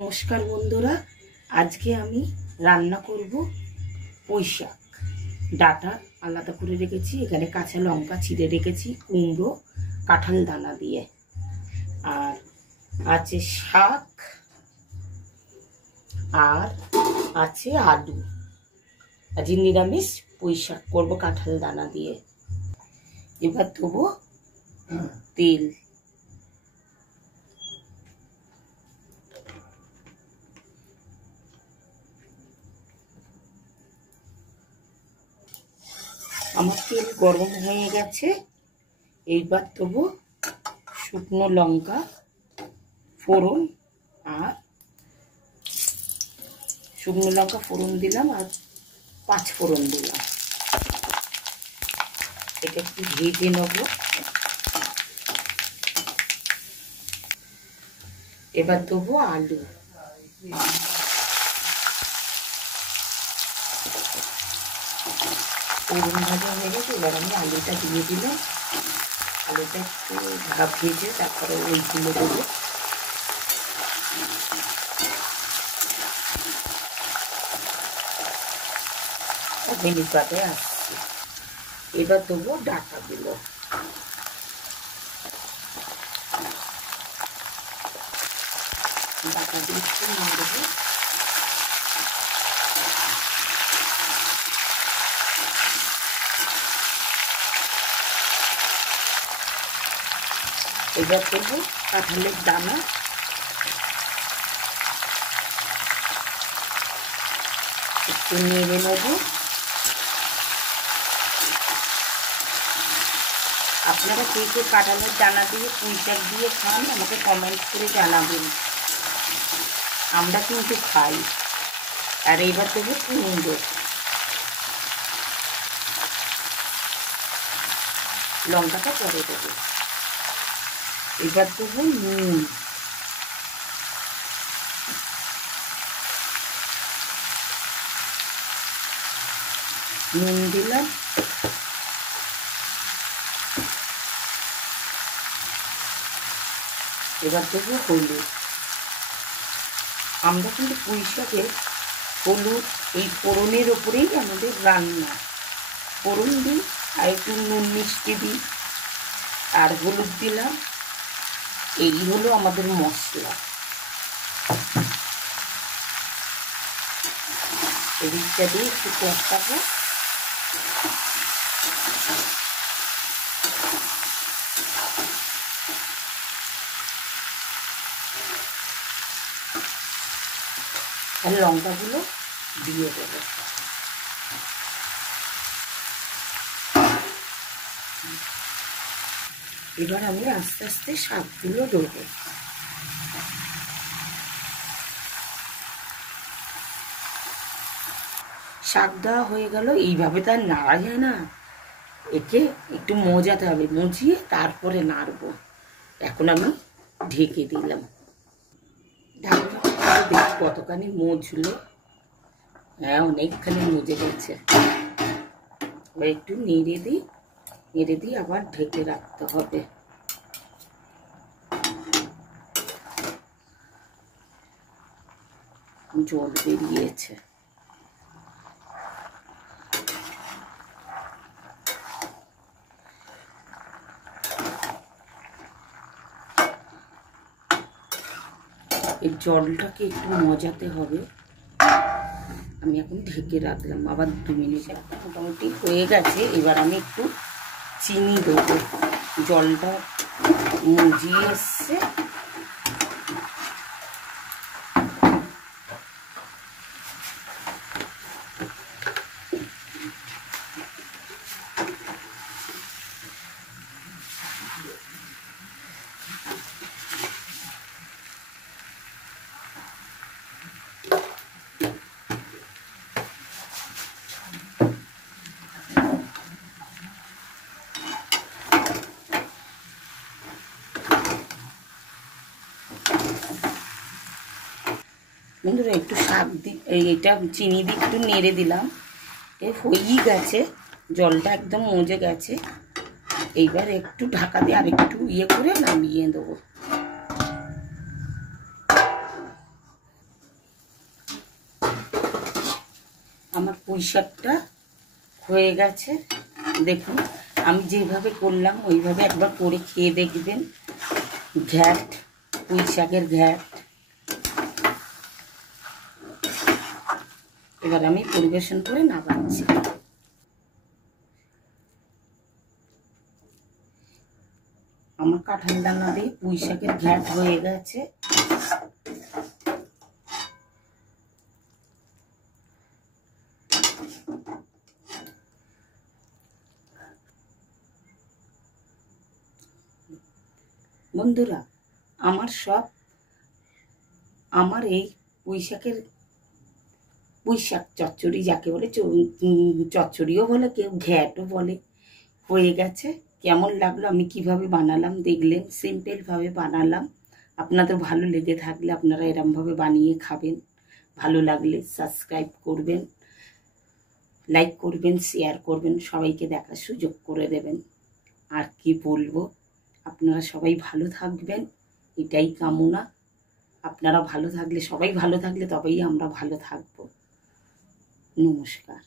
নমস্কার বন্ধুরা, আজকে আমি রান্না করব পুঁই শাক। ডাটা আলাদা করে রেখেছি, এখানে কাঁচা লঙ্কা চিড়ে রেখেছি, কুমড়ো কাঁঠাল দানা দিয়ে, আর আছে শাক, আর আছে আলু। আজ নিরামিষ পুঁই শাক করবো কাঁঠাল দানা দিয়ে। এবার দেবো তেল। আমার তেল গরম হয়ে গেছে, এইবার দেবো শুকনো লঙ্কা ফোড়ন, আর শুকনো লঙ্কা ফোড়ন দিলাম আর 5 ফোড়ন দিলাম। এটা একটু ভেজে নেব। এবার দেবো আলু। ফোড়ন ভাজা হয়ে গেছে, এবার আমি আলুটা দিয়ে দিলাম। আলুটা একটু ভাপ ভেজে তারপরে ওইগুলো দেবো। মিনিট বাদে আসছি। এবার দেবো ডাটাগুলো। ডাটা দিয়ে একটু নাড়বো। এবার দেবো কাঁঠালের দানা, একটু নেড়ে নেব। আপনারা কে কে কাঁঠালের দানা দিয়ে পুঁই শাক দিয়ে খান আমাকে কমেন্ট করে জানাবেন। আমরা কিন্তু খাই। আর এইবার দেবো কুমড়ো, লঙ্কাটা পরে দেবো। এবার দেবো নুন, নুন দিলাম। এবার দেবো হলুদ। আমরা কিন্তু পুঁই শাকে হলুদ এই ফোড়নের ওপরেই আমাদের রান্না। ফোড়ন দিই আর একটু নুন মিষ্টি দিই আর হলুদ দিলাম। এই হলো আমাদের মশলা। এদিকটা দিয়ে একটু কষাবো। আর লঙ্কাগুলো দিয়ে দেবো। এবার আমি আস্তে আস্তে শাকগুলো দেবো। শাক দেওয়া হয়ে গেল। এইভাবে তো আর নাড়া যায় না, একে একটু মজাতে হবে, মজিয়ে তারপরে নাড়বো। এখন আমি ঢেকে দিলাম। দেখি কতখানি মজলো। হ্যাঁ, অনেকখানি মজে গেছে। এবার একটু নেড়ে দিই, আবার ঢেকে রাখতে হবে। জল বেরিয়েছে। এই জলটাকে একটু মজাতে হবে। আমি এখন ঢেকে রাখলাম আবার 2 মিনিট। মোটামুটি হয়ে গেছে। এবার আমি একটু চিনি দেবো। জলটা মজিয়ে এসছে। বন্ধুরা একটু শাক এইটা চিনি দিয়ে একটু নেড়ে দিলাম। হয়েই গেছে, জলটা একদম মজে গেছে। এইবার একটু ঢাকা দিয়ে আর একটু ইয়ে করে নামিয়ে দেবো। পুঁই শাকটা হয়ে গেছে। দেখুন আমি যেভাবে করলাম ওইভাবে একবার করে খেয়ে দেখবেন। ঘ্যাট, পুঁই শাকের ঘ্যাট। এবার আমি পরিবেশন করে নামাচ্ছি। আমার কাঁঠাল দানা দিয়ে পুঁই শাকের ঘ্যাট হয়ে গেছে। বন্ধুরা, আমার এই পুঁই শাক চচ্চড়ি যাকে বলে, চচ্চড়িও বলে, কেউ ঘ্যাটও বলে, হয়ে গেছে। কেমন লাগলো, আমি কিভাবে বানালাম দেখলেন, সিম্পলভাবে বানালাম। আপনাদের ভালো লেগে থাকলে আপনারা এরমভাবে বানিয়ে খাবেন। ভালো লাগলে সাবস্ক্রাইব করবেন, লাইক করবেন, শেয়ার করবেন, সবাইকে দেখার সুযোগ করে দেবেন। আর কি বলবো, আপনারা সবাই ভালো থাকবেন, এটাই কামনা। আপনারা ভালো থাকলে, সবাই ভালো থাকলে তবেই আমরা ভালো থাকবো। নমস্কার।